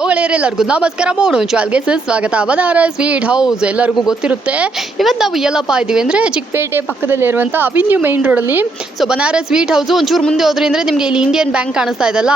ಎಲ್ಲರಿಗೂ ನಮಸ್ಕಾರ. ಮೋಡು ಚಾಲ್ಗೆ ಸ್ವಾಗತ ಬನಾರ ಸ್ವೀಟ್ ಹೌಸ್ ಎಲ್ಲರಿಗೂ ಗೊತ್ತಿರುತ್ತೆ. ಇವತ್ತು ನಾವು ಎಲ್ಲಪ್ಪ ಇದ್ದೀವಿ ಅಂದರೆ ಚಿಕ್ಕಪೇಟೆ ಪಕ್ಕದಲ್ಲಿ ಇರುವಂಥ ಅವಿನ್ಯೂ ಮೈನ್ ರೋಡಲ್ಲಿ. ಸೊ ಬನಾರಸ್ ಸ್ವೀಟ್ ಹೌಸು ಒಂಚೂರು ಮುಂದೆ ಹೋದ್ರಿ ಅಂದರೆ ನಿಮಗೆ ಇಲ್ಲಿ ಇಂಡಿಯನ್ ಬ್ಯಾಂಕ್ ಕಾಣಿಸ್ತಾ ಇದಲ್ಲ.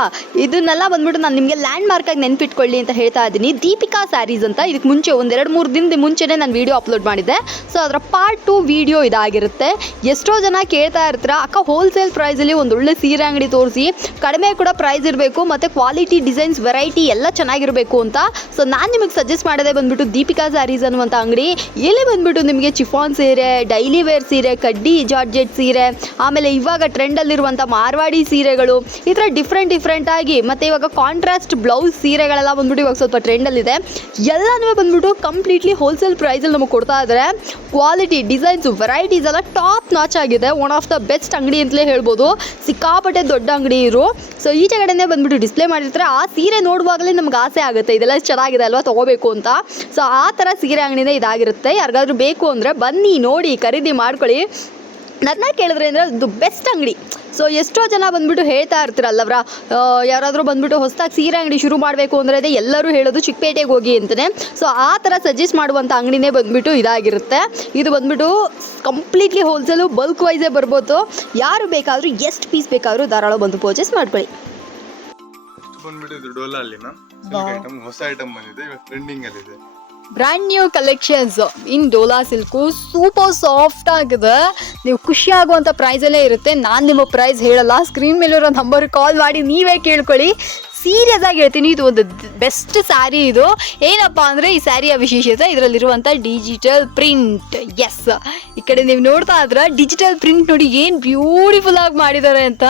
ಇದನ್ನೆಲ್ಲ ಬಂದ್ಬಿಟ್ಟು ನಾನು ನಿಮಗೆ ಲ್ಯಾಂಡ್ ಆಗಿ ನೆನ್ಪಿಟ್ಕೊಳ್ಳಿ ಅಂತ ಹೇಳ್ತಾ ಇದ್ದೀನಿ. ದೀಪಿಕಾ ಸ್ಯಾರೀಸ್ ಅಂತ. ಇದಕ್ಕೆ ಮುಂಚೆ ಒಂದೆರಡು ಮೂರು ದಿನದ ಮುಂಚೆನೇ ನಾನು ವೀಡಿಯೋ ಅಪ್ಲೋಡ್ ಮಾಡಿದ್ದೆ. ಸೊ ಅದರ ಪಾರ್ಟ್ ಟು ವೀಡಿಯೋ ಇದಾಗಿರುತ್ತೆ. ಎಷ್ಟೋ ಜನ ಕೇಳ್ತಾ ಇರ್ತೀರ, ಅಕ್ಕ ಹೋಲ್ಸೇಲ್ ಪ್ರೈಸಲ್ಲಿ ಒಂದೊಳ್ಳೆ ಸೀರೆ ಅಂಗಡಿ ತೋರಿಸಿ. ಕಡಿಮೆ ಕೂಡ ಪ್ರೈಸ್ ಇರಬೇಕು, ಮತ್ತು ಕ್ವಾಲಿಟಿ ಡಿಸೈನ್ಸ್ ವೆರೈಟಿ ಎಲ್ಲ ಚೆನ್ನಾಗಿರಬೇಕು ಅಂತ. ಸೊ ನಾನು ನಿಮಗೆ ಸಜೆಸ್ಟ್ ಮಾಡೋದೇ ಬಂದ್ಬಿಟ್ಟು ದೀಪಿಕಾ ಸ್ಯಾರೀಸ್ ಅನ್ನುವಂಥ ಅಂಗಡಿ. ಇಲ್ಲಿ ಬಂದ್ಬಿಟ್ಟು ನಿಮಗೆ ಚಿಫಾನ್ ಸೀರೆ ಡೈಲಿ ವೇರ್ ಸೀರೆ, ಕಡ್ಡಿ ಜಾರ್ಜೆಟ್ ಸೀರೆ, ಆಮೇಲೆ ಇವಾಗ ಟ್ರೆಂಡಲ್ಲಿರುವಂಥ ಮಾರ್ವಾಡಿ ಸೀರೆಗಳು. ಈ ಥರ ಡಿಫ್ರೆಂಟ್ ಡಿಫ್ರೆಂಟಾಗಿ ಮತ್ತು ಇವಾಗ ಕಾಂಟ್ರಾಸ್ಟ್ ಬ್ಲೌಸ್ ಸೀರೆಗಳೆಲ್ಲ ಬಂದ್ಬಿಟ್ಟು ಇವಾಗ ಸ್ವಲ್ಪ ಟ್ರೆಂಡಲ್ಲಿದೆ ಎಲ್ಲನೂ ಬಂದ್ಬಿಟ್ಟು ಕಂಪ್ಲೀಟ್ಲಿ ಹೋಲ್ಸೇಲ್ ಪ್ರೈಸಲ್ಲಿ ನಮಗೆ ಕೊಡ್ತಾ ಇದ್ದಾರೆ ಕ್ವಾಲಿಟಿ ಡಿಸೈನ್ಸು ವೆರೈಟೀಸ್ ಎಲ್ಲ ಟಾಪ್ ನಾಚ್ ಆಗಿದೆ. ಒನ್ ಆಫ್ ದ ಬೆಸ್ಟ್ ಅಂಗಡಿ ಅಂತಲೇ ಹೇಳ್ಬೋದು. ಸಿಕ್ಕಾಪಟ್ಟೆ ದೊಡ್ಡ ಅಂಗಡಿ ಇರು ಸೊ ಈಚೆ ಕಡೆನೇ ಬಂದ್ಬಿಟ್ಟು ಡಿಸ್ಪ್ಲೇ ಮಾಡಿರ್ತಾರೆ. ಆ ಸೀರೆ ನೋಡುವಾಗಲೇ ನಮ್ಗೆ ಆಸೆ ಆಗುತ್ತೆ, ಇದೆಲ್ಲ ಚೆನ್ನಾಗಿದೆ ಅಲ್ವಾ, ತೊಗೋಬೇಕು ಅಂತ. ಸೊ ಆ ಥರ ಸೀರೆ ಅಂಗಡಿನೇ ಇದಾಗಿರುತ್ತೆ. ಯಾರಿಗಾದ್ರೂ ಬೇಕು ಅಂದರೆ ಬನ್ನಿ, ನೋಡಿ, ಖರೀದಿ ಮಾಡ್ಕೊಳ್ಳಿ. ನನ್ನ ಕೇಳಿದ್ರೆ ಅಂದರೆ ಅದು ಬೆಸ್ಟ್ ಅಂಗಡಿ. ಸೊ ಎಷ್ಟೋ ಜನ ಬಂದ್ಬಿಟ್ಟು ಹೇಳ್ತಾ ಇರ್ತೀರಲ್ಲವ್ರ. ಯಾರಾದರೂ ಬಂದ್ಬಿಟ್ಟು ಹೊಸದಾಗಿ ಸೀರೆ ಅಂಗಡಿ ಶುರು ಮಾಡಬೇಕು ಅಂದರೆ ಅದೇ ಎಲ್ಲರೂ ಹೇಳೋದು ಚಿಕ್ಕಪೇಟೆಗೆ ಹೋಗಿ ಅಂತಲೇ ಸೊ ಆ ಥರ ಸಜೆಸ್ಟ್ ಮಾಡುವಂಥ ಅಂಗಡಿನೇ ಬಂದ್ಬಿಟ್ಟು ಇದಾಗಿರುತ್ತೆ. ಇದು ಬಂದ್ಬಿಟ್ಟು ಕಂಪ್ಲೀಟ್ಲಿ ಹೋಲ್ಸೇಲು ಬಲ್ಕ್ ವೈಸೇ ಬರ್ಬೋದು. ಯಾರು ಬೇಕಾದರೂ, ಎಷ್ಟು ಪೀಸ್ ಬೇಕಾದರೂ ಧಾರಾಳ ಬಂದು ಪರ್ಚೇಸ್ ಮಾಡ್ಕೊಳ್ಳಿ. ಐಟಮ್ ಹೊಸ ಐಟಮ್ ಬಂದಿದೆ ಇವಾಗ ಟ್ರೆಂಡಿಂಗ್ ಅಲ್ಲಿ ಇದೆ. Brand new collections in Dola silk super soft ಆಗಿದೆ. ನೀವು ಖುಷಿ ಆಗುವಂಥ ಪ್ರೈಸಲ್ಲೇ ಇರುತ್ತೆ. ನಾನು ನಿಮ್ಮ ಪ್ರೈಸ್ ಹೇಳಲ್ಲ. ಸ್ಕ್ರೀನ್ ಮೇಲಿರೋ ನಂಬರ್ ಕಾಲ್ ಮಾಡಿ ನೀವೇ ಕೇಳ್ಕೊಳ್ಳಿ. ಸೀರಿಯಸ್ ಆಗಿ ಹೇಳ್ತೀನಿ. ಇದು ಒಂದು ಬೆಸ್ಟ್ ಸ್ಯಾರಿ ಇದು. ಏನಪ್ಪ ಅಂದರೆ ಈ ಸ್ಯಾರಿಯ ವಿಶೇಷತೆ ಇದರಲ್ಲಿರುವಂಥ ಡಿಜಿಟಲ್ ಪ್ರಿಂಟ್ ಎಸ್ ಈ ಕಡೆ ನೀವು ನೋಡ್ತಾ ಇದ್ರೆ ಡಿಜಿಟಲ್ ಪ್ರಿಂಟ್ ನೋಡಿ ಏನು ಬ್ಯೂಟಿಫುಲ್ ಆಗಿ ಮಾಡಿದ್ದಾರೆ ಅಂತ.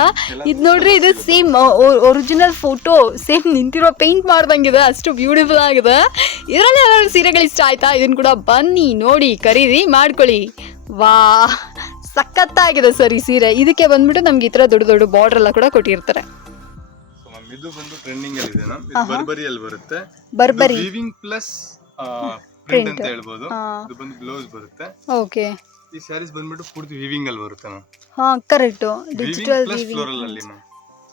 ಇದು ನೋಡ್ರಿ, ಇದು ಸೇಮ್ ಒರಿಜಿನಲ್ ಫೋಟೋ ಸೇಮ್ ನಿಂತಿರೋ ಪೇಂಟ್ ಮಾಡ್ದಂಗಿದೆ. ಅಷ್ಟು ಬ್ಯೂಟಿಫುಲ್ ಆಗಿದೆ. ಇದರಲ್ಲಿ ಯಾರು ಸೀರೆಗಳು ಇಷ್ಟ ಆಯ್ತಾ? ಇದನ್ನು ಕೂಡ ಬನ್ನಿ, ನೋಡಿ, ಖರೀದಿ ಮಾಡ್ಕೊಳ್ಳಿ. ವಾ, ಸಖತ್ತಾಗಿದೆ ಸರ್ ಈ ಸೀರೆ. ಇದಕ್ಕೆ ಬಂದ್ಬಿಟ್ಟು ನಮ್ಗೆ ಈ ಥರ ದೊಡ್ಡ ದೊಡ್ಡ ಬಾರ್ಡರ್ ಎಲ್ಲ ಕೂಡ ಕೊಟ್ಟಿರ್ತಾರೆ. ಇದು ಬಂದು ಟ್ರೆಂಡಿಂಗ್ ಅಲ್ಲಿ ಇದೆ ಮ್ಯಾಮ್ ಇದು ಬರ್ಬರಿ ಅಲ್ಲಿ ಬರುತ್ತೆ. ಬರ್ಬರಿ. ವೀವಿಂಗ್ ಪ್ಲಸ್ ಪ್ರಿಂಟ್ ಅಂತ ಹೇಳ್ಬೋದು. ಇದು ಬಂದು ಬ್ಲೌಸ್ ಬರುತ್ತೆ. ಓಕೆ ಈ ಸ್ಯಾರೀಸ್ ಬಂದ್ಬಿಟ್ಟು ಪೂರ್ತಿ ವಿವಿಂಗ್ ಅಲ್ಲಿ ಬರುತ್ತೆ ಮ್ಯಾಮ್ ಹಾಂ ಡಿಜಿಟಲ್ ವಿವಿಂಗ್ ಪ್ಲಸ್ ಫ್ಲೋರಲ್ ಅಲ್ಲಿ ಮ್ಯಾಮ್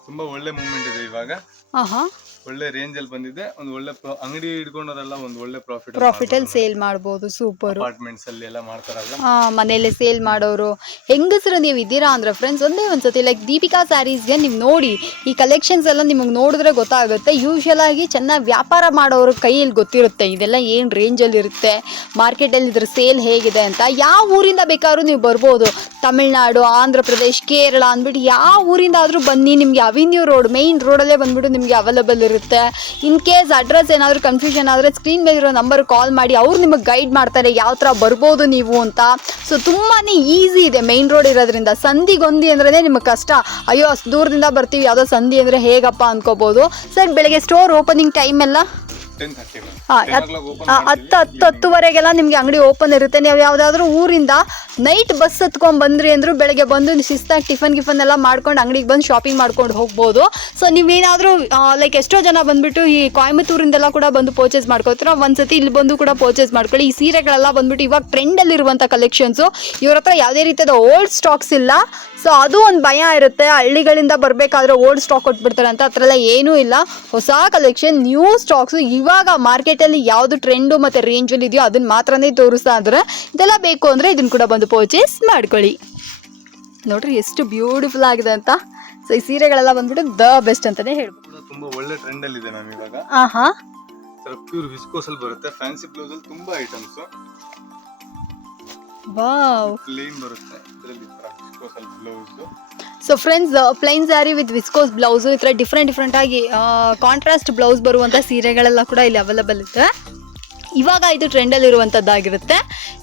ತುಂಬಾ ಒಳ್ಳೆ ಮೂವ್ಮೆಂಟ್ ಇದೆ ಇವಾಗ. ಹಾಂ ಹಾಂ ಒಳ್ಳೆ ರೇಂಜ್ ಅಲ್ಲಿ ಬಂದಿದೆ. ಒಂದು ಒಳ್ಳೆ ಅಂಗಡಿ ಇಟ್ಕೊಂಡವರೆಲ್ಲ ಒಂದು ಒಳ್ಳೆ ಪ್ರಾಫಿಟ್ ಪ್ರಾಫಿಟ್ ಅಲ್ಲಿ ಸೇಲ್ ಮಾಡಬಹುದು ಸೂಪರ್ ಅಪಾರ್ಟ್ಮೆಂಟ್ಸ್ ಅಲ್ಲಿ ಎಲ್ಲ ಮಾಡ್ತಾರಲ್ಲ ಮನೆಯಲ್ಲೇ ಸೇಲ್ ಮಾಡೋರು. ಹೆಂಗಸರು ನೀವು ಇದ್ದೀರಾ ಅಂದ್ರೆ ಫ್ರೆಂಡ್ಸ್ ಒಂದೇ ಒಂದ್ಸತಿ ಲೈಕ್ ದೀಪಿಕಾ ಸ್ಯಾರೀಸ್ಗೆ ನೀವು ನೋಡಿ ಈ ಕಲೆಕ್ಷನ್ಸ್ ಎಲ್ಲ ನಿಮಗೆ ನೋಡಿದ್ರೆ ಗೊತ್ತಾಗುತ್ತೆ. ಯೂಶಲ್ ಆಗಿ ಚೆನ್ನಾಗಿ ವ್ಯಾಪಾರ ಮಾಡೋರ ಕೈಯಲ್ಲಿ ಗೊತ್ತಿರುತ್ತೆ ಇದೆಲ್ಲ ಏನು ರೇಂಜಲ್ಲಿ ಇರುತ್ತೆ ಮಾರ್ಕೆಟಲ್ಲಿ ಇದ್ರ ಸೇಲ್ ಹೇಗಿದೆ ಅಂತ. ಯಾವ ಊರಿಂದ ಬೇಕಾದ್ರೂ ನೀವು ಬರ್ಬೋದು. ತಮಿಳ್ನಾಡು ಆಂಧ್ರ ಪ್ರದೇಶ್ ಕೇರಳ ಅಂದ್ಬಿಟ್ಟು ಯಾವ ಊರಿಂದ ಆದರೂ ಬನ್ನಿ ನಿಮಗೆ ಅವಿನ್ಯೂ ರೋಡ್ ಮೇಯ್ನ್ ರೋಡಲ್ಲೇ ಬಂದ್ಬಿಟ್ಟು ನಿಮಗೆ ಅವೈಲಬಲ್ ಇರುತ್ತೆ. ಇನ್ ಕೇಸ್ ಅಡ್ರೆಸ್ ಏನಾದರೂ ಕನ್ಫ್ಯೂಷನ್ ಆದರೆ ಸ್ಕ್ರೀನ್ ಮೇಲಿರೋ ನಂಬರ್ ಕಾಲ್ ಮಾಡಿ, ಅವ್ರು ನಿಮಗೆ ಗೈಡ್ ಮಾಡ್ತಾರೆ ಯಾವ ಥರ ಬರ್ಬೋದು ನೀವು ಅಂತ. ಸೊ ತುಂಬಾ ಈಸಿ ಇದೆ ಮೈನ್ ರೋಡ್ ಇರೋದ್ರಿಂದ. ಸಂಧಿಗೊಂದಿ ಅಂದ್ರೆ ನಿಮಗೆ ಕಷ್ಟ. ಅಯ್ಯೋ, ಅಷ್ಟು ದೂರದಿಂದ ಬರ್ತೀವಿ, ಯಾವುದೋ ಸಂಧಿ ಅಂದರೆ ಹೇಗಪ್ಪ ಅಂದ್ಕೋಬೋದು ಸರ್, ಬೆಳಗ್ಗೆ ಸ್ಟೋರ್ ಓಪನಿಂಗ್ ಟೈಮ್ ಎಲ್ಲ? ಹತ್ತು ಹತ್ತು ಹತ್ತುವರೆಗೆಲ್ಲ ನಿಮಗೆ ಅಂಗಡಿ ಓಪನ್ ಇರುತ್ತೆ. ನೀವು ಯಾವುದಾದ್ರೂ ಊರಿಂದ ನೈಟ್ ಬಸ್ ಹತ್ಕೊಂಡ್ ಬಂದ್ರಿ ಅಂದ್ರು ಬೆಳಗ್ಗೆ ಬಂದು ಶಿಸ್ತಾಗಿ ಟಿಫನ್ ಗಿಫನ್ ಎಲ್ಲ ಮಾಡ್ಕೊಂಡು ಅಂಗಡಿಗೆ ಬಂದು ಶಾಪಿಂಗ್ ಮಾಡ್ಕೊಂಡು ಹೋಗ್ಬೋದು. ಸೊ ನೀವೇನಾದರೂ ಲೈಕ್ ಎಷ್ಟೋ ಜನ ಬಂದ್ಬಿಟ್ಟು ಈ ಕೊಯಮತ್ತೂರಿಂದೆಲ್ಲ ಕೂಡ ಬಂದು ಪರ್ಚೇಸ್ ಮಾಡ್ಕೋತೀರ ಒಂದ್ಸತಿ ಇಲ್ಲಿ ಬಂದು ಕೂಡ ಪರ್ಚೇಸ್ ಮಾಡ್ಕೊಳ್ಳಿ. ಈ ಸೀರೆಗಳೆಲ್ಲ ಬಂದ್ಬಿಟ್ಟು ಇವಾಗ ಟ್ರೆಂಡಲ್ಲಿರುವಂಥ ಕಲೆಕ್ಷನ್ಸು ಇವ್ರ ಹತ್ರ ಯಾವುದೇ ರೀತಿಯಾದ ಓಲ್ಡ್ ಸ್ಟಾಕ್ಸ್ ಇಲ್ಲ. ಸೊ ಅದು ಒಂದು ಭಯ ಇರುತ್ತೆ. ಹಳ್ಳಿಗಳಿಂದ ಬರಬೇಕಾದ್ರೆ ಓಲ್ಡ್ ಸ್ಟಾಕ್ ಕೊಟ್ಬಿಡ್ತಾರೆ ಅಂತ ಆ ಥರ ಎಲ್ಲ ಏನೂ ಇಲ್ಲ. ಹೊಸ ಕಲೆಕ್ಷನ್ ನ್ಯೂ ಸ್ಟಾಕ್ಸು ಇವಾಗ ಮಾರ್ಕೆಟಲ್ಲಿ ಯಾವುದು ಟ್ರೆಂಡು ರೇಂಜ್ ಅಲ್ಲಿ ಇದೆಯೋ ಅದನ್ನ ಮಾತ್ರನೇ ತೋರಿಸ್ತಾ ಅಂದ್ರೆ ಇದೆಲ್ಲ ಬೇಕು ಅಂದರೆ ಇದನ್ನ ಕೂಡ ಬಂದು ಪರ್ಚೇಸ್ ಮಾಡ್ಕೊಳ್ಳಿ. ನೋಡ್ರಿ ಎಷ್ಟು ಬ್ಯೂಟಿಫುಲ್ ಆಗಿದೆ ಅಂತ. ಸೊ ಈ ಸೀರೆಗಳೆಲ್ಲ ಬಂದ್ಬಿಟ್ಟು ದ ಬೆಸ್ಟ್ ಅಂತಾನೆ ಹೇಳ್ಬೋದು. ತುಂಬಾ ಒಳ್ಳೆ ಟ್ರೆಂಡ್ ಅಲ್ಲಿ ಇದೆ ನಾನು ಇವಾಗ. ಆಹಾ. ಹಾಂ ಪ್ಯೂರ್ ವಿಸ್ಕೋಸ್ ಅಲ್ಲಿ ಬರುತ್ತೆ. ಫ್ಯಾನ್ಸಿ ಬ್ಲೌಸ್ ಅಲ್ಲಿ ತುಂಬಾ ಐಟಮ್ಸ್ ವಾವ್ ಪ್ಲೇನ್ ಬರುತ್ತೆ. ಇದರಲ್ಲಿ ವಿಸ್ಕೋಸ್ ಅಲ್ಲಿ blouse so friends plain saree with viscose blouse ಈ ಥರ ಡಿಫ್ರೆಂಟ್ ಡಿಫ್ರೆಂಟ್ ಆಗಿ ಕಾಂಟ್ರಾಸ್ಟ್ ಬ್ಲೌಸ್ ಬರುವಂಥ ಸೀರೆಗಳೆಲ್ಲ ಕೂಡ ಇಲ್ಲಿ ಅವೈಲಬಲ್ ಇದೆ ಇವಾಗ ಇದು ಟ್ರೆಂಡಲ್ಲಿರುವಂಥದ್ದಾಗಿರುತ್ತೆ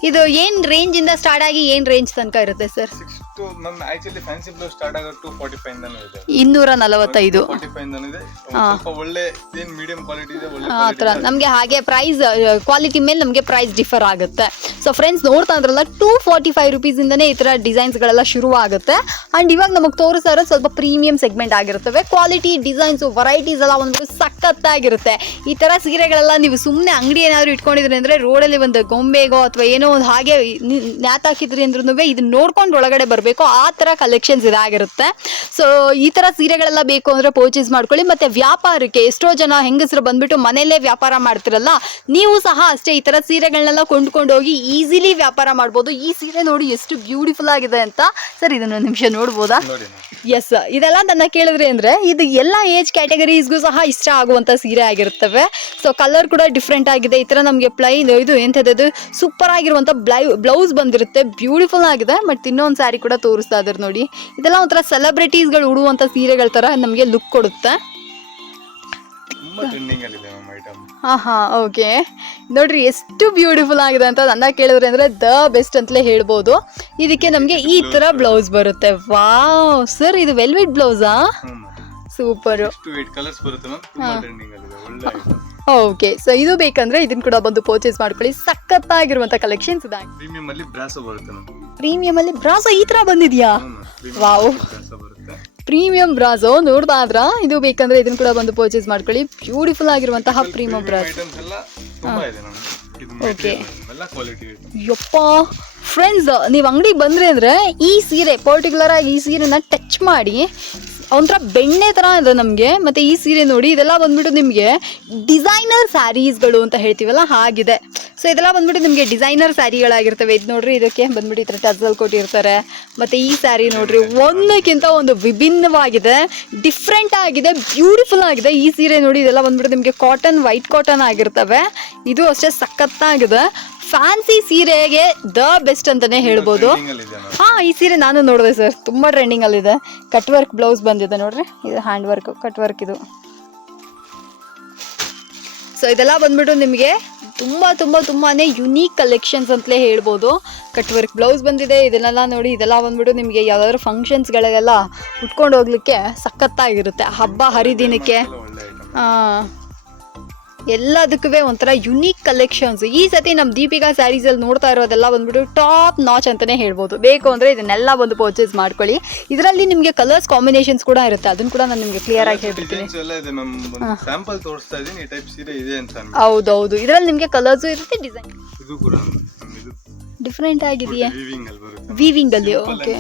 ಇದು ಏನು ರೇಂಜಿಂದ ಸ್ಟಾರ್ಟ್ ಆಗಿ ಏನು ರೇಂಜ್ ತನಕ ಇರುತ್ತೆ sir to ma'am actually fancy blouse start ಆಗೋ ಟು ಫಾರ್ಟಿ ಫೈವ್ ಇಂದನೂ ಇದೆ. ಇನ್ನೂರ ನಲವತ್ತೈದು ಫಾರ್ಟಿ ಫೈವ್ ಇಂದನೂ ಇದೆ. ಸ್ವಲ್ಪ ಒಳ್ಳೆ ಏನ್ ಮೀಡಿಯಂ ಕ್ವಾಲಿಟಿ ಇದೆ ಒಳ್ಳೆ ಆ ಥರ ನಮಗೆ ಹಾಗೆ ಪ್ರೈಸ್ ಕ್ವಾಲಿಟಿ ಮೇಲೆ ನಮಗೆ ಪ್ರೈಸ್ ಡಿಫರ್ ಆಗುತ್ತೆ. ಸೊ ಫ್ರೆಂಡ್ಸ್ ನೋಡ್ತಾ ಇದ್ರಲ್ಲ ಟೂ ಫಾರ್ಟಿ ಫೈವ್ ರುಪೀಸಿಂದನೇ ಈ ಥರ ಡಿಸೈನ್ಸ್ಗಳೆಲ್ಲ ಶುರು ಆಗುತ್ತೆ ಆ್ಯಂಡ್ ಇವಾಗ ನಮಗೆ ತೋರಿಸ್ತಾ ಇರೋದು ಸ್ವಲ್ಪ ಪ್ರೀಮಿಯಂ ಸೆಗ್ಮೆಂಟ್ ಆಗಿರುತ್ತವೆ. ಕ್ವಾಲಿಟಿ ಡಿಸೈನ್ಸು ವೆರೈಟೀಸ್ ಎಲ್ಲ ಒಂದು ಸಖತ್ತಾಗಿರುತ್ತೆ. ಈ ಥರ ಸೀರೆಗಳೆಲ್ಲ ನೀವು ಸುಮ್ಮನೆ ಅಂಗಡಿ ಏನಾದರೂ ಇಟ್ಕೊಂಡಿದ್ರಿ ಅಂದರೆ ರೋಡಲ್ಲಿ ಒಂದು ಗೊಂಬೆಗೋ ಅಥವಾ ಏನೋ ಒಂದು ಹಾಗೆ ನ್ಯಾತಾಕಿದ್ರಿ ಅಂದ್ರೂ ಇದನ್ನ ನೋಡ್ಕೊಂಡು ಒಳಗಡೆ ಬರಬೇಕು. ಹೇಗಿರಬೇಕು ಆ ಥರ ಕಲೆಕ್ಷನ್ಸ್ ಇದಾಗಿರುತ್ತೆ. ಸೊ ಈ ಥರ ಸೀರೆಗಳೆಲ್ಲ ಬೇಕು ಅಂದರೆ ಪರ್ಚೇಸ್ ಮಾಡ್ಕೊಳ್ಳಿ. ಮತ್ತು ವ್ಯಾಪಾರಕ್ಕೆ ಎಷ್ಟೋ ಜನ ಹೆಂಗಸರು ಬಂದ್ಬಿಟ್ಟು ಮನೆಯಲ್ಲೇ ವ್ಯಾಪಾರ ಮಾಡ್ತಿರಲ್ಲ ನೀವು ಸಹ ಅಷ್ಟೇ ಈ ಥರ ಸೀರೆಗಳನ್ನೆಲ್ಲ ಕೊಂಡ್ಕೊಂಡು ಹೋಗಿ ಈಸಿಲಿ ವ್ಯಾಪಾರ ಮಾಡ್ಬೋದು. ಈ ಸೀರೆ ನೋಡಿ ಎಷ್ಟು ಬ್ಯೂಟಿಫುಲ್ ಆಗಿದೆ ಅಂತ. ಸರ್ ಇದನ್ನೊಂದು ನಿಮಿಷ ನೋಡ್ಬೋದಾ? ನೋಡಿ ಎಸ್ ಇದೆಲ್ಲ ನನ್ನ ಕೇಳಿದ್ರೆ ಅಂದ್ರೆ ಇದು ಎಲ್ಲ ಏಜ್ ಕ್ಯಾಟಗರೀಸ್ಗೂ ಸಹ ಇಷ್ಟ ಆಗುವಂತ ಸೀರೆ ಆಗಿರ್ತವೆ. ಸೊ ಕಲರ್ ಕೂಡ ಡಿಫ್ರೆಂಟ್ ಆಗಿದೆ. ಈ ತರ ನಮಗೆ ಪ್ಲೈನ್ ಇದು ಎಂಥದ್ದು ಸೂಪರ್ ಆಗಿರುವಂತ ಬ್ಲೈ ಬ್ಲೌಸ್ ಬಂದಿರುತ್ತೆ. ಬ್ಯೂಟಿಫುಲ್ ಆಗಿದೆ. ಬಟ್ ಇನ್ನೊಂದು ಸ್ಯಾರಿ ಕೂಡ ತೋರಿಸ್ತಾ ಇದ್ರು ನೋಡಿ. ಇದೆಲ್ಲ ಒಂಥರ ಸೆಲೆಬ್ರಿಟೀಸ್ಗಳು ಉಡುವಂತ ಸೀರೆಗಳ ತರ ನಮಗೆ ಲುಕ್ ಕೊಡುತ್ತೆ. ಹಾಂ ಹಾಂ ಹಾ ಹಾ ಓಕೆ ನೋಡ್ರಿ ಎಷ್ಟು ಬ್ಯೂಟಿಫುಲ್ ಆಗಿದೆ ಅಂತ ನನ್ನ ಕೇಳಿದ್ರೆ ಅಂದ್ರೆ ದ ಬೆಸ್ಟ್ ಅಂತಲೇ ಹೇಳ್ಬೋದು. ಇದಕ್ಕೆ ನಮಗೆ ಈ ತರ ಬ್ಲೌಸ್ ಬರುತ್ತೆ. ವಾವ್ ಸರ್ ಇದು ವೆಲ್ವೆಟ್ ಬ್ಲೌಸಾ ಸೂಪರ್ ಓಕೆ ಸೊ ಇದು ಬೇಕಂದ್ರೆ ಇದನ್ನ ಕೂಡ ಬಂದು ಪರ್ಚೇಸ್ ಮಾಡ್ಕೊಳ್ಳಿ. ಸಖತ್ತಾಗಿರುವಂತ ಕಲೆಕ್ಷನ್ಸ್ ಇದೆ. ಪ್ರೀಮಿಯಂ ಅಲ್ಲಿ ಬ್ರಾಸೋ ಬರುತ್ತೆ ಪ್ರೀಮಿಯಂ ಅಲ್ಲಿ ಬ್ರಾಸೋ ಈ ತರ ಬಂದಿದ್ಯಾ? ವಾವ್ ಬ್ರಾಸೋ ಬರುತ್ತೆ. ಪ್ರೀಮಿಯಂ ಬ್ರಾಸೋ ನೋಡ್ತಾ ಇದು ಬೇಕಂದ್ರೆ ಇದನ್ನ ಕೂಡ ಬಂದು ಪರ್ಚೇಸ್ ಮಾಡ್ಕೊಳ್ಳಿ. ಬ್ಯೂಟಿಫುಲ್ ಆಗಿರುವಂತಹ ಪ್ರೀಮಿಯಂ ಬ್ರಾಸ್. ಐಟಮ್ಸ್ ಎಲ್ಲ ತುಂಬಾ ಇದೆ ನಮ್ಗೆ. ಇದು Okay. material ಎಲ್ಲ ಕ್ವಾಲಿಟಿ ಐಟಮ್ ಯಪ್ಪ ಫ್ರೆಂಡ್ಸ್ ನೀವು ಅಂಗಡಿಗೆ ಬಂದ್ರೆ ಅಂದ್ರೆ ಈ ಸೀರೆ ಪರ್ಟಿಕ್ಯುಲರ್ ಆಗಿ ಈ ಸೀರೆನ ಟಚ್ ಮಾಡಿ ಒಂಥರ ಬೆಣ್ಣೆ ಥರ ಇದೆ ನಮಗೆ. ಮತ್ತು ಈ ಸೀರೆ ನೋಡಿ ಇದೆಲ್ಲ ಬಂದ್ಬಿಟ್ಟು ನಿಮಗೆ ಡಿಸೈನರ್ ಸ್ಯಾರೀಸ್ಗಳು ಅಂತ ಹೇಳ್ತೀವಲ್ಲ, ಹಾಗಿದೆ. ಸೊ ಇದೆಲ್ಲ ಬಂದ್ಬಿಟ್ಟು ನಿಮಗೆ ಡಿಸೈನರ್ ಸ್ಯಾರಿಗಳಾಗಿರ್ತವೆ. ಇದು ನೋಡ್ರಿ, ಇದಕ್ಕೆ ಬಂದ್ಬಿಟ್ಟು ಈ ಥರ ಟಜಲ್ ಕೊಟ್ಟಿರ್ತಾರೆ ಮತ್ತು ಈ ಸ್ಯಾರಿ ನೋಡ್ರಿ, ಒಂದಕ್ಕಿಂತ ಒಂದು ವಿಭಿನ್ನವಾಗಿದೆ. ಡಿಫ್ರೆಂಟ್ ಆಗಿದೆ ಬ್ಯೂಟಿಫುಲ್ ಆಗಿದೆ. ಈ ಸೀರೆ ನೋಡಿ ಇದೆಲ್ಲ ಬಂದ್ಬಿಟ್ಟು ನಿಮಗೆ ಕಾಟನ್ ವೈಟ್ ಕಾಟನ್ ಆಗಿರ್ತವೆ. ಇದು ಅಷ್ಟೇ ಸಖತ್ತಾಗಿದೆ. ಫ್ಯಾನ್ಸಿ ಸೀರೆಗೆ ದ ಬೆಸ್ಟ್ ಅಂತಾನೆ ಹೇಳ್ಬೋದು. ಹಾ ಈ ಸೀರೆ ನಾನು ನೋಡಿದೆ ಸರ್ ತುಂಬಾ ಟ್ರೆಂಡಿಂಗ್ ಅಲ್ಲಿ ಇದೆ. ಕಟ್ ವರ್ಕ್ ಬ್ಲೌಸ್ ಬಂದಿದೆ ನೋಡ್ರಿ. ಇದು ಹ್ಯಾಂಡ್ ವರ್ಕ್ ಕಟ್ ವರ್ಕ್ ಇದು. ಸೊ ಇದೆಲ್ಲ ಬಂದ್ಬಿಟ್ಟು ನಿಮಗೆ ತುಂಬ ತುಂಬ ತುಂಬಾನೇ ಯುನೀಕ್ ಕಲೆಕ್ಷನ್ಸ್ ಅಂತಲೇ ಹೇಳ್ಬೋದು. ಕಟ್ ವರ್ಕ್ ಬ್ಲೌಸ್ ಬಂದಿದೆ. ಇದನ್ನೆಲ್ಲ ನೋಡಿ ಇದೆಲ್ಲ ಬಂದ್ಬಿಟ್ಟು ನಿಮಗೆ ಯಾವ್ದಾದ್ರು ಫಂಕ್ಷನ್ಸ್ಗಳಿಗೆಲ್ಲ ಉಟ್ಕೊಂಡು ಹೋಗ್ಲಿಕ್ಕೆ ಸಖತ್ತಾಗಿರುತ್ತೆ. ಹಬ್ಬ ಹರಿದಿನಕ್ಕೆ. ಎಲ್ಲದಕ್ಕೂ ಒಂಥರ ಯುನೀಕ್ ಕಲೆಕ್ಷನ್ಸ್ ಈ ಸತಿ ನಮ್ಮ ದೀಪಿಕಾ ಸ್ಯಾರೀಸಲ್ಲಿ ನೋಡ್ತಾ ಇರೋದೆಲ್ಲ ಬಂದ್ಬಿಟ್ಟು ಟಾಪ್ ನಾಚ್ ಅಂತಲೇ ಹೇಳ್ಬೋದು. ಬೇಕು ಅಂದರೆ ಇದನ್ನೆಲ್ಲ ಒಂದು ಪರ್ಚೇಸ್ ಮಾಡ್ಕೊಳ್ಳಿ. ಇದರಲ್ಲಿ ನಿಮಗೆ ಕಲರ್ಸ್ ಕಾಂಬಿನೇಷನ್ಸ್ ಕೂಡ ಇರುತ್ತೆ. ಅದನ್ನು ಕೂಡ ನಾನು ನಿಮಗೆ ಕ್ಲಿಯರ್ ಆಗಿ ಹೇಳ್ಬಿಡ್ತೀನಿ. ಡಿಸೈನ್ಸ್ ಎಲ್ಲ ಇದೆ ಮ್ಯಾಮ್. ಒಂದು ಸ್ಯಾಂಪಲ್ ತೋರಿಸ್ತಾ ಇದೀನಿ ಈ ಟೈಪ್ ಸೀರೆ ಇದೆ ಅಂತ ಅನ್ಬಿಟ್ಟು. ಹೌದೌದು. ಇದರಲ್ಲಿ ನಿಮಗೆ ಕಲರ್ಸು ಇರುತ್ತೆ ಡಿಸೈನ್ ಡಿಫ್ರೆಂಟ್ ಆಗಿದೆಯಾ? ವಿವಿಂಗ್ ಅಲ್ಲಿ ಓಕೆ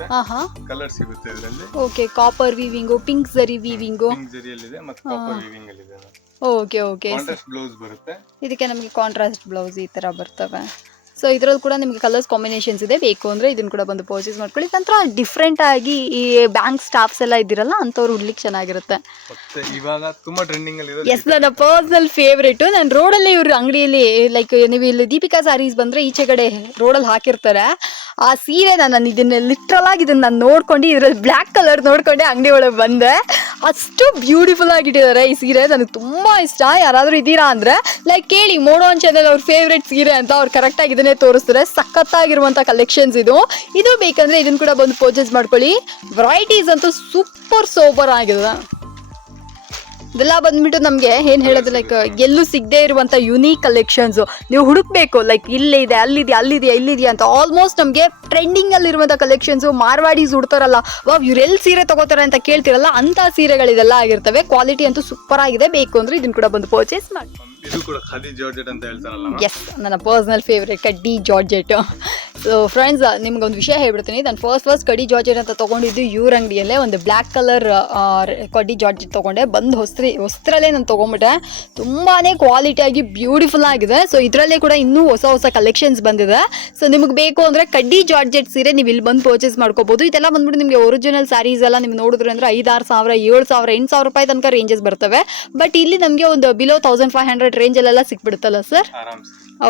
and sober ಅಂತ ಹೇಳ್ತಾರಲ್ಲ ಆ ಟೈಪ್ ಅಲ್ಲಿ ಬರುತ್ತೆ ಹಾಂ ಹಾಂ ಕಲರ್ ಸಿಗುತ್ತೆ ಇದರಲ್ಲಿ. Okay copper weaving pink zari weaving pink ಜರಿಯಲ್ಲಿ ಇದೆ ಮತ್ತೆ ಕಾಪರ್ ವೀವಿಂಗ್ ಅಲ್ಲಿ ಇದೆ ಓಕೆ ಓಕೆ ಕಾಂಟ್ರಾಸ್ಟ್ ಬ್ಲೌಸ್ ಬರುತ್ತೆ. ಇದಕ್ಕೆ ನಮಗೆ ಕಾಂಟ್ರಾಸ್ಟ್ ಬ್ಲೌಸ್ ಈ ತರ ಬರ್ತವೆ. ಸೊ ಇದರಲ್ಲಿ ಕೂಡ ನಿಮಗೆ ಕಲರ್ಸ್ ಕಾಂಬಿನೇಷನ್ಸ್ ಇದೆ. ಬೇಕು ಅಂದರೆ ಇದನ್ನು ಕೂಡ ಬಂದು ಪರ್ಚೇಸ್ ಮಾಡ್ಕೊಳ್ಳಿ. ನಂತರ ಡಿಫ್ರೆಂಟ್ ಆಗಿ ಈ ಬ್ಯಾಂಕ್ ಸ್ಟಾಫ್ಸ್ ಎಲ್ಲ ಇದ್ದೀರಲ್ಲ ಅಂಥವ್ರು ಉಡ್ಲಿಕ್ಕೆ ಚೆನ್ನಾಗಿರುತ್ತೆ. ಇವಾಗ ತುಂಬಾ ಎಸ್ ನನ್ನ ಪರ್ಸನಲ್ ಫೇವ್ರೇಟು ನಾನು ರೋಡಲ್ಲಿ ಇವರು ಅಂಗಡಿಯಲ್ಲಿ ಲೈಕ್ ನೀವು ಇಲ್ಲಿ ದೀಪಿಕಾ ಸ್ಯಾರೀಸ್ ಬಂದರೆ ಈಚೆ ಕಡೆ ರೋಡಲ್ಲಿ ಹಾಕಿರ್ತಾರೆ. ಆ ಸೀರೆ ನಾನು ಇದನ್ನ ಲಿಟ್ರಲ್ ಆಗಿ ಇದನ್ನ ನಾನು ನೋಡ್ಕೊಂಡು ಇದರಲ್ಲಿ ಬ್ಲ್ಯಾಕ್ ಕಲರ್ ನೋಡ್ಕೊಂಡೆ ಅಂಗಡಿ ಒಳಗೆ ಬಂದೆ. ಅಷ್ಟು ಬ್ಯೂಟಿಫುಲ್ ಆಗಿಟ್ಟಿದ್ದಾರೆ ಈ ಸೀರೆ. ನನಗೆ ತುಂಬ ಇಷ್ಟ. ಯಾರಾದರೂ ಇದ್ದೀರಾ ಅಂದರೆ ಲೈಕ್ ಕೇಳಿ, ಮೋಡೋನ್ ಚಾನೆಲ್ ಅವ್ರ ಫೇವ್ರೆಟ್ ಸೀರೆ ಅಂತ ಅವ್ರು ಕರೆಕ್ಟಾಗಿ ಇದನ್ನೇ ತೋರಿಸ್ತಾರೆ. ಸಖತ್ತಾಗಿರುವಂಥ ಕಲೆಕ್ಷನ್ಸ್ ಇದು. ಇದು ಬೇಕಂದರೆ ಇದನ್ನು ಕೂಡ ಬಂದು ಪರ್ಚೇಸ್ ಮಾಡ್ಕೊಳ್ಳಿ. ವೆರೈಟೀಸ್ ಅಂತೂ ಸೂಪರ್ ಸೂಪರ್ ಆಗಿದೆ ಇದೆಲ್ಲ ಬಂದ್ಬಿಟ್ಟು ನಮಗೆ ಏನು ಹೇಳೋದು ಲೈಕ್ ಎಲ್ಲೂ ಸಿಗದೆ ಇರುವಂಥ ಯುನೀಕ್ ಕಲೆಕ್ಷನ್ಸ್ ನೀವು ಹುಡುಕ್ಬೇಕು ಲೈಕ್ ಇಲ್ಲಿದೆ ಅಲ್ಲಿದೆ ಅಲ್ಲಿದೆಯಾ ಇಲ್ಲಿದೆಯಾ ಅಂತ. ಆಲ್ಮೋಸ್ಟ್ ನಮಗೆ ಟ್ರೆಂಡಿಂಗಲ್ಲಿರುವಂಥ ಕಲೆಕ್ಷನ್ಸು ಮಾರ್ವಾಡೀಸ್ ಉಡ್ತಾರಲ್ಲ. ವಾವ್, ಇವ್ರು ಎಲ್ಲಿ ಸೀರೆ ತಗೋತಾರೆ ಅಂತ ಕೇಳ್ತಿರಲ್ಲ, ಅಂಥ ಸೀರೆಗಳಿದೆಲ್ಲ ಆಗಿರ್ತವೆ. ಕ್ವಾಲಿಟಿ ಅಂತೂ ಸೂಪರ್ ಆಗಿದೆ. ಬೇಕು ಅಂದರೆ ಇದನ್ನು ಕೂಡ ಬಂದು ಪರ್ಚೇಸ್ ಮಾಡಿ ಇದು ಕೂಡ ಜಾರ್ಜೆಟ್ ಅಂತ ಹೇಳ್ತಾರಲ್ಲ. ಎಸ್ ನನ್ನ ಪರ್ಸ್ನಲ್ ಫೇವ್ರೇಟ್ ಕಡ್ಡಿ ಜಾರ್ಜೆಟ್. ಸೊ ಫ್ರೆಂಡ್ಸ್ ನಿಮ್ಗೊಂದು ವಿಷಯ ಹೇಳ್ಬಿಡ್ತೀನಿ. ನಾನು ಫಸ್ಟ್ ಫಸ್ಟ್ ಕಡಿ ಜಾರ್ಜೆಟ್ ಅಂತ ತೊಗೊಂಡಿದ್ದು ಇವ್ರ ಅಂಗಡಿಯಲ್ಲೇ ಒಂದು ಬ್ಲ್ಯಾಕ್ ಕಲರ್ ಕಡ್ಡಿ ಜಾರ್ಜೆಟ್ ತೊಗೊಂಡೆ. ಬಂದು ಹೊಸ್ತ್ರಿ, ಹೊಸ್ತ್ರಲ್ಲೇ ನಾನು ತೊಗೊಂಬಿಟ್ಟೆ. ತುಂಬಾ ಕ್ವಾಲಿಟಿಯಾಗಿ ಬ್ಯೂಟಿಫುಲ್ ಆಗಿದೆ. ಸೊ ಇದರಲ್ಲೇ ಕೂಡ ಇನ್ನೂ ಹೊಸ ಹೊಸ ಕಲೆಕ್ಷನ್ಸ್ ಬಂದಿದೆ. ಸೊ ನಿಮಗೆ ಬೇಕು ಅಂದರೆ ಕಡ್ಡಿ ಜಾರ್ಜೆಟ್ ಸೀರೆ ನೀವು ಇಲ್ಲಿ ಬಂದು ಪರ್ಚೇಸ್ ಮಾಡ್ಕೋಬೋದು. ಇದೆಲ್ಲ ಬಂದ್ಬಿಟ್ಟು ನಿಮಗೆ ಒರಿಜಿನಲ್ ಸ್ಯಾರೀಸ್ ಎಲ್ಲ ನಿಮ್ಗೆ ನೋಡಿದ್ರೆ ಅಂದರೆ ಐದಾರು ಸಾವಿರ, ಏಳು ಸಾವಿರ, ಎಂಟು ಸಾವಿರ ರೂಪಾಯಿ ತನಕ ರೇಂಜಸ್ ಬರ್ತವೆ. ಬಟ್ ಇಲ್ಲಿ ನಮಗೆ ಒಂದು ಬಿಲೋ ತೌಸಂಡ್ ಫೈವ್ ಹಂಡ್ರೆಡ್ ರೇಂಜಲ್ಲೆಲ್ಲ ಸಿಕ್ಬಿಡುತ್ತಲ್ಲ ಸರ್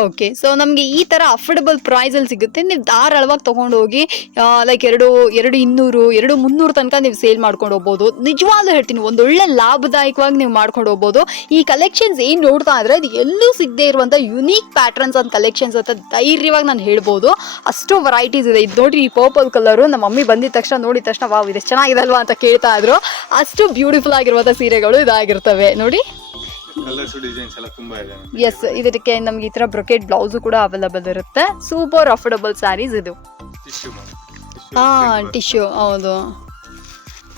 ಓಕೆ ಸೊ ನಮಗೆ ಈ ಥರ ಅಫೋರ್ಡಬಲ್ ಪ್ರೈಸಲ್ಲಿ ಸಿಗುತ್ತೆ. ನೀವು ಧಾರಾಳವಾಗಿ ತೊಗೊಂಡು ಹೋಗಿ ಲೈಕ್ ಎರಡು ಎರಡು ಇನ್ನೂರು ಎರಡು ಮುನ್ನೂರು ತನಕ ನೀವು ಸೇಲ್ ಮಾಡ್ಕೊಂಡು ಹೋಗ್ಬೋದು. ನಿಜವಾಗ್ಲೂ ಹೇಳ್ತೀನಿ ಒಂದೊಳ್ಳೆ ಲಾಭದಾಯಕವಾಗಿ ನೀವು ಮಾಡ್ಕೊಂಡು ಹೋಗ್ಬೋದು. ಈ ಕಲೆಕ್ಷನ್ಸ್ ಏನು ನೋಡ್ತಾ ಇದ್ರೆ ಅದು ಎಲ್ಲೂ ಸಿಗದೆ ಇರುವಂಥ ಯುನೀಕ್ ಪ್ಯಾಟ್ರನ್ಸ್ ಅಂತ ಕಲೆಕ್ಷನ್ಸ್ ಅಂತ ಧೈರ್ಯವಾಗಿ ನಾನು ಹೇಳ್ಬೋದು. ಅಷ್ಟು ವೆರೈಟೀಸ್ ಇದೆ. ಇದು ನೋಡಿ ಈ ಪರ್ಪಲ್ ಕಲರು ನಮ್ಮ ಮಮ್ಮಿ ಬಂದಿದ ತಕ್ಷಣ ನೋಡಿದ ತಕ್ಷಣ ವಾವ್ ಇದೆ ಚೆನ್ನಾಗಿದೆ ಅಲ್ವಾ? ಅಂತ ಕೇಳ್ತಾ ಇದ್ರು. ಅಷ್ಟು ಬ್ಯೂಟಿಫುಲ್ ಆಗಿರುವಂಥ ಸೀರೆಗಳು ಇದಾಗಿರ್ತವೆ. ನೋಡಿ. ಕಲರ್ಸ್ ಡಿಸೈನ್ಸ್ ಎಲ್ಲ ತುಂಬಾ ಇದೆ ಎಸ್ ಇದಕ್ಕೆ ನಮ್ಗೆ ಈ ತರ ಬ್ರೊಕೆಟ್ ಬ್ಲೌಸ್ ಕೂಡ ಅವೈಲಬಲ್ ಇರುತ್ತೆ. ಸೂಪರ್ ಅಫೋರ್ಡಬಲ್ ಸ್ಯಾರೀಸ್ ಇದು. ಟಿಶ್ಯೂ ಹಾಂ ಟಿಶ್ಯೂ ಹೌದು.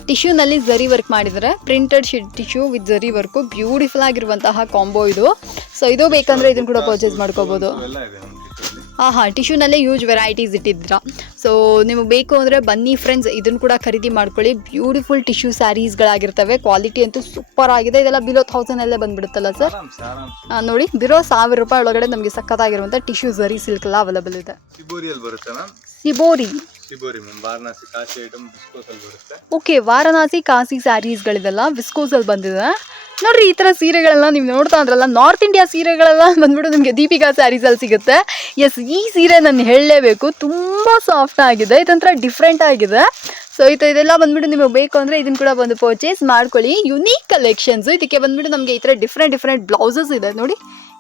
ಟಿಶ್ಯೂನಲ್ಲಿ ಜರಿ ವರ್ಕ್ ಮಾಡಿದ್ದಾರೆ. Printed sheet tissue with zari work beautiful ಆಗಿರುವಂತಹ ಕಾಂಬೋ ಇದು. ಸೊ ಇದು ಬೇಕಂದ್ರೆ ಇದನ್ನು ಕೂಡ ಪರ್ಚೇಸ್ ಮಾಡ್ಕೋಬೋದು. ಹಾಂ ಹಾಂ ಟಿಶ್ಯೂನಲ್ಲೇ ಯೂಜ್ ವೆರೈಟೀಸ್ ಇಟ್ಟಿದ್ದೀರಾ. ಸೊ ನಿಮಗೆ ಬೇಕು ಅಂದರೆ ಬನ್ನಿ ಫ್ರೆಂಡ್ಸ್ ಇದನ್ನು ಕೂಡ ಖರೀದಿ ಮಾಡ್ಕೊಳ್ಳಿ. ಬ್ಯೂಟಿಫುಲ್ ಟಿಶ್ಯೂ ಸ್ಯಾರೀಸ್ಗಳಾಗಿರ್ತವೆ ಕ್ವಾಲಿಟಿ ಅಂತೂ ಸೂಪರ್ ಆಗಿದೆ. ಇದೆಲ್ಲ ಬಿಲೋ ಥೌಸಂಡಲ್ಲೇ ಬಂದ್ಬಿಡುತ್ತಲ್ಲ ಸರ್ ನೋಡಿ ಬಿರೋ ಸಾವಿರ ರೂಪಾಯಿ ಒಳಗಡೆ ನಮಗೆ ಸಖತ್ತಾಗಿರುವಂಥ ಟಿಶ್ಯೂ ಝರಿ ಸಿಲ್ಕ್ ಎಲ್ಲ ಅವೈಲೇಬಲ್ ಇದೆ. ಸಿಬೋರಿ. ಓಕೆ ವಾರಣಾಸಿ ಕಾಸಿ ಸ್ಯಾರೀಸ್ಗಳಿದೆಲ್ಲ ವಿಸ್ಕೋಸಲ್ಲಿ ಬಂದಿದೆ. ನೋಡ್ರಿ, ಈ ಥರ ಸೀರೆಗಳೆಲ್ಲ ನೀವು ನೋಡ್ತಾ ಅಂದ್ರಲ್ಲ ನಾರ್ತ್ ಇಂಡಿಯಾ ಸೀರೆಗಳೆಲ್ಲ ಬಂದ್ಬಿಟ್ಟು ನಿಮಗೆ ದೀಪಿಕಾ ಸ್ಯಾರೀಸಲ್ಲಿ ಸಿಗುತ್ತೆ. ಎಸ್ ಈ ಸೀರೆ ನಾನು ಹೇಳಲೇಬೇಕು. ತುಂಬ ಸಾಫ್ಟ್ ಆಗಿದೆ, ಇದೊಂಥರ ಡಿಫ್ರೆಂಟ್ ಆಗಿದೆ. ಸೊ ಇದು, ಇದೆಲ್ಲ ಬಂದ್ಬಿಟ್ಟು ನಿಮಗೆ ಬೇಕು ಅಂದರೆ ಇದನ್ನು ಕೂಡ ಬಂದು ಪರ್ಚೇಸ್ ಮಾಡ್ಕೊಳ್ಳಿ. ಯುನೀಕ್ ಕಲೆಕ್ಷನ್ಸ್ ಇದಕ್ಕೆ ಬಂದ್ಬಿಟ್ಟು ನಮಗೆ ಈ ಥರ ಡಿಫ್ರೆಂಟ್ ಡಿಫ್ರೆಂಟ್ ಬ್ಲೌಸಸ್ ಇದೆ. ನೋಡಿ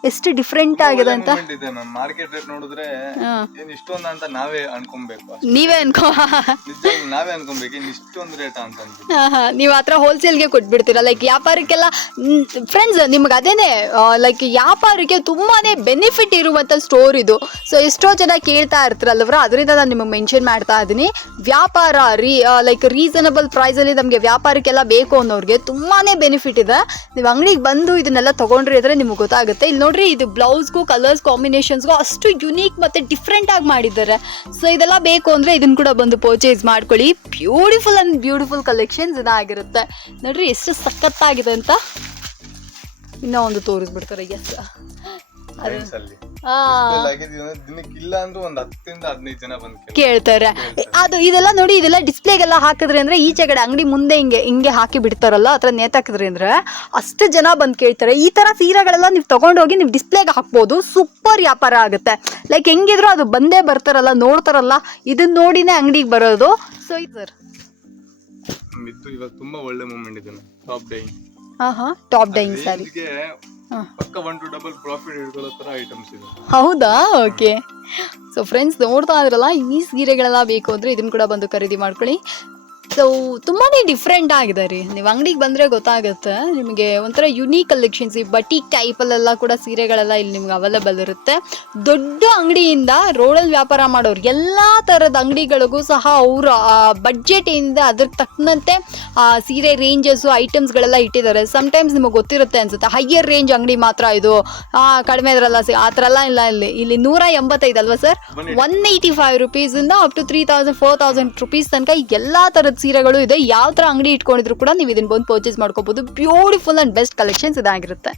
ಎಷ್ಟು ಡಿಫ್ರೆಂಟ್ ಆಗಿದೆ ಅಂತ. Movement ಇದೆ. ಮ್ಯಾಮ್ ಮಾರ್ಕೆಟ್ ರೇಟ್ ನೋಡಿದ್ರೆ ಹಾಂ. ಏನ್ ಇಷ್ಟೊಂದು ಅಂತ ನಾವೇ ಅನ್ಕೊಬೇಕು ಅಷ್ಟೇ. ನೀವೇ ಅನ್ಕೋ ನಾವೇ ಅನ್ಕೊಬೇಕು. ಇಷ್ಟೊಂದು ರೇಟ್ ಅಂತ. ನೀವು ಆ ಥರ ಹೋಲ್ಸೇಲ್ಗೆ ಕೊಟ್ಬಿಡ್ತೀರಾ? ಲೈಕ್ ವ್ಯಾಪಾರಕ್ಕೆಲ್ಲ ಫ್ರೆಂಡ್ಸ್ ನಿಮ್ಗೆ ಅದೇನೆ ಲೈಕ್ ವ್ಯಾಪಾರಕ್ಕೆ ತುಂಬಾನೇ ಬೆನಿಫಿಟ್ ಇರುವಂಥ ಸ್ಟೋರ್ ಇದು. ಸೊ ಎಷ್ಟೋ ಜನ ಕೇಳ್ತಾ ಇರ್ತಾರಲ್ವರ ಅದರಿಂದ ನಾನು ನಿಮಗೆ ಮೆನ್ಷನ್ ಮಾಡ್ತಾ ಇದ್ದೀನಿ ವ್ಯಾಪಾರ ರೀ ಲೈಕ್ ರೀಸನಬಲ್ ಪ್ರೈಸಲ್ಲಿ ನಮಗೆ ವ್ಯಾಪಾರಕ್ಕೆಲ್ಲ ಬೇಕು ಅನ್ನೋರಿಗೆ ತುಂಬಾನೇ ಬೆನಿಫಿಟ್ ಇದೆ. ನೀವು ಅಂಗಡಿಗೆ ಬಂದು ಇದನ್ನೆಲ್ಲ ತೊಗೊಂಡ್ರಿ ಅಂದರೆ ನಿಮ್ಗೆ ಗೊತ್ತಾಗುತ್ತೆ. ಇಲ್ಲಿ ನೋಡ್ರಿ, ಇದು ಬ್ಲೌಸ್ಗೂ ಕಲರ್ಸ್ ಕಾಂಬಿನೇಷನ್ಸ್ಗೂ ಅಷ್ಟು ಯುನೀಕ್ ಮತ್ತು ಡಿಫ್ರೆಂಟ್ ಆಗಿ ಮಾಡಿದ್ದಾರೆ. ಸೊ ಇದೆಲ್ಲ ಬೇಕು ಅಂದರೆ ಇದನ್ನು ಕೂಡ ಬಂದು ಪರ್ಚೇಸ್ ಮಾಡ್ಕೊಳ್ಳಿ. ಬ್ಯೂಟಿಫುಲ್ ಅಂಡ್ ಬ್ಯೂಟಿಫುಲ್ ಕಲೆಕ್ಷನ್ಸ್ ಇದಾಗಿರುತ್ತೆ. ನೋಡ್ರಿ, ಎಷ್ಟು ಸಖತ್ತಾಗಿದೆ ಅಂತ ಇನ್ನೂ ಒಂದು ತೋರಿಸ್ಬಿಡ್ತಾರೆ. ಎಸ್ Friends ಅಲ್ಲಿ. ಅಂದ್ರೆ ದಿನಕ್ಕೆ ಇಲ್ಲ ಅಂದ್ರೂ ಒಂದ್ ಹತ್ತರಿಂದ ಹದಿನೈದು ಜನ ಬಂದ್ ಕೇಳ್ತಾರೆ. ಅದು ಇದೆಲ್ಲ ನೋಡಿ ಇದೆಲ್ಲ ಡಿಸ್ಪ್ಲೇಗೆಲ್ಲ ಹಾಕಿದ್ರೆ ಅಂದ್ರೆ ಈಚೆ ಕಡೆ ಅಂಗಡಿ ಮುಂದೆ ಹಿಂಗೆ ಹಿಂಗೆ ಹಾಕಿ ಬಿಡ್ತಾರಲ್ಲ ಥರ ನೇತಾಕಿದ್ರಿ ಅಂದ್ರೆ ಅಷ್ಟು ಜನ ಬಂದು ಕೇಳ್ತಾರೆ. ಈ ತರ ಸೀರೆಗಳೆಲ್ಲ ನೀವು ತಗೊಂಡೋಗಿ ನೀವು ಡಿಸ್ಪ್ಲೇಗೆ ಹಾಕ್ಬೋದು. ಸೂಪರ್ ವ್ಯಾಪಾರ ಆಗುತ್ತೆ. ಲೈಕ್ ಹೆಂಗಿದ್ರು ಅದು ಬಂದೇ ಬರ್ತಾರಲ್ಲ ನೋಡ್ತಾರಲ್ಲ ಇದನ್ನ ನೋಡಿನೇ ಅಂಗಡಿಗೆ ಬರೋದು. ಸೊ ಇದು ಸರ್ ಇವಾಗ ತುಂಬಾ ಒಳ್ಳೆ ಮೂಮೆಂಟ್ ಇದೆ. ಟಾಪ್ ಡೈ ಹಾಂ ಹಾಂ ಟಾಪ್ ಡೈಯಿಂಗ್ ಹಾಂ ಪಕ್ಕ ಒನ್ ಟು ಡಬಲ್ ಪ್ರಾಫಿಟ್ ಹಿಡ್ಕೊಳ್ಳೋ ತರ ಐಟಮ್ಸ್ ಇದೆ. ಹೌದಾ? ಓಕೆ ಸೊ ಫ್ರೆಂಡ್ಸ್ ನೋಡ್ತಾ ಇದ್ರಲ್ಲ ಈ ಸೀರೆಗಳೆಲ್ಲ ಬೇಕು ಅಂದರೆ ಇದನ್ನ ಕೂಡ ಬಂದು ಖರೀದಿ ಮಾಡ್ಕೊಳ್ಳಿ. ಸೊ ತುಂಬಾ ಡಿಫ್ರೆಂಟ್ ಆಗಿದೆ ರೀ. ನೀವು ಅಂಗಡಿಗೆ ಬಂದರೆ ಗೊತ್ತಾಗುತ್ತೆ. ನಿಮಗೆ ಒಂಥರ ಯುನೀಕ್ ಕಲೆಕ್ಷನ್ಸ್ ಈ ಬಟೀಕ್ ಟೈಪಲ್ಲೆಲ್ಲ ಕೂಡ ಸೀರೆಗಳೆಲ್ಲ ಇಲ್ಲಿ ನಿಮ್ಗೆ ಅವೈಲೇಬಲ್ ಇರುತ್ತೆ. ದೊಡ್ಡ ಅಂಗಡಿಯಿಂದ ರೋಡಲ್ಲಿ ವ್ಯಾಪಾರ ಮಾಡೋರು ಎಲ್ಲ ಥರದ ಅಂಗಡಿಗಳಿಗೂ ಸಹ ಅವರ ಬಡ್ಜೆಟಿಂದ ಅದ್ರ ತಕ್ಕಂತೆ ಆ, ಸೀರೆ ರೇಂಜಸ್ಸು ಐಟಮ್ಸ್ಗಳೆಲ್ಲ ಇಟ್ಟಿದ್ದಾರೆ. ಸಮ್ಟೈಮ್ಸ್ ನಿಮಗೆ ಗೊತ್ತಿರುತ್ತೆ ಅನ್ಸುತ್ತೆ ಹೈಯರ್ ರೇಂಜ್ ಅಂಗಡಿ ಮಾತ್ರ ಇದು. ಆ, ಕಡಿಮೆ ಇದ್ರಲ್ಲ ಸಿ ಆ ಥರ ಎಲ್ಲ ಇಲ್ಲ ಇಲ್ಲಿ. ಇಲ್ಲಿ ನೂರ ಎಂಬತ್ತೈದು ಅಲ್ವಾ sir? One eighty five ರುಪೀಸಿಂದ up to three thousand four thousand rupees ತನಕ ಎಲ್ಲ ಥರದ ಸೀರೆಗಳು ಇದೆ. ಯಾವ ಥರ ಅಂಗಡಿ ಇಟ್ಕೊಂಡಿದ್ರು ಕೂಡ ನೀವು ಇದನ್ನ ಬಂದು ಪರ್ಚೇಸ್ ಮಾಡ್ಕೋಬಹುದು ಬ್ಯೂಟಿಫುಲ್ ಅಂಡ್ ಬೆಸ್ಟ್ ಕಲೆಕ್ಷನ್ಸ್ ಇದಾಗಿರುತ್ತೆ.